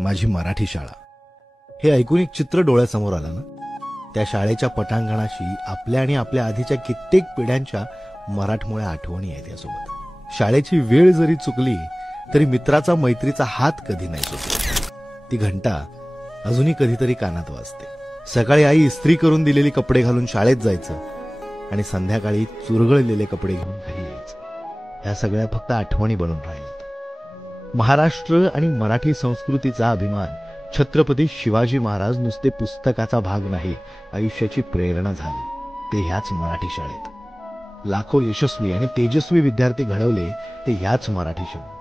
माझी मराठी शाळा हे ऐकून एक चित्र डोळ्यासमोर आलं ना. त्या शाळेच्या पटांगणाशी आपल्या आणि आपल्या आधीच्या कित्येक पिढ्यांच्या मराठमोळ्या आठवणी आहेत यासोबत. शाळेची वेळ जरी चुकली तरी मित्राचा मैत्रीचा हात कधी नाही चुकला. ती घंटा अजूनही कधीतरी कानात वाजते. सकाळी आई इस्त्री करून दिलेली कपडे घालून शाळेत जायचं आणि संध्याकाळी चुरगळलेले कपडे घेऊन घरी यायचं. ह्या सगळ्या फक्त आठवणी बनून राहिल्यात. महाराष्ट्र आणि मराठी संस्कृतीचा अभिमान छत्रपती शिवाजी महाराज नुसते पुस्तकाचा भाग नाही, आयुष्याची प्रेरणा झाली ते ह्याच मराठी शाळेत. लाखो यशस्वी आणि तेजस्वी विद्यार्थी घडवले ते ह्याच मराठी शाळेत.